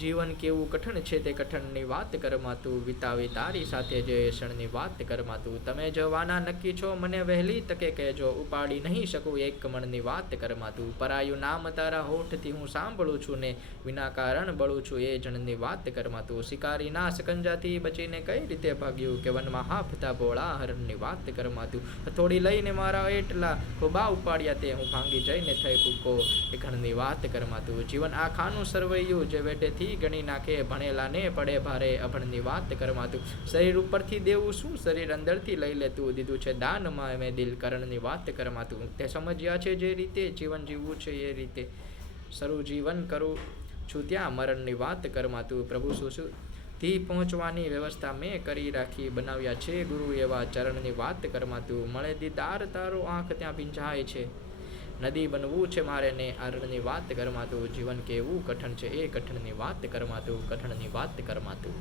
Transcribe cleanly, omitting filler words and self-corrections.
જીવન કેવું કઠણ છે તે કઠણની વાત કરમાં તું, વિતાવી તારી સાથે જે ક્ષણની વાત કરમાં તું. તમે જવાના નક્કી છો મને વહેલી તકે કહેજો, ઉપાડી નહીં શકું એક મણની વાત કરમાં તું. પરાયું નામ તારા હોઠથી હું સાંભળું છું ને વિના કારણ બળું છું એ જણની વાત કરમાં તું. શિકારીના સકંજાથી બચીને કઈ રીતે ભાગ્યું કે વનમાં હાંફતા ભોળા હરણની વાત કરમાં તું. હથોડી લઈને મારા એટલા ખોબા ઉપાડ્યા તે હું ભાંગી જઈને થઈ કૂકો એ ઘણની વાત કરમાં તું. જીવન આખાનું સરવૈયું જે વેટેથી ગણી નાખે ભણેલાને પડે ભારે અભણની વાત કરમાં તું. શરીર ઉપરથી દેવું શું શરીર અંદરથી લઈ લેતું, દીધું છે દાનમાં મેં દિલ કરણની વાત કરમાં તું. તે સમજ્યા છે જે રીતે જીવન જીવવું છે એ રીતે શરૂ જીવન કરું છું ત્યાં મરણની વાત કરમાં તું. પ્રભુ સુધી પહોંચવાની વ્યવસ્થા મેં કરી રાખી, બનાવ્યા છે ગુરુ એવા ચરણની વાત કરમાં તું. મળે દીદાર તારો આંખ ત્યાં ભીંજાય છે, નદી બનવું છે મારે ને આરણની વાત કરમાં તું. જીવન કેવું કઠણ છે એ કઠણની વાત કરમાં તું, કઠણની વાત કરમાં તું.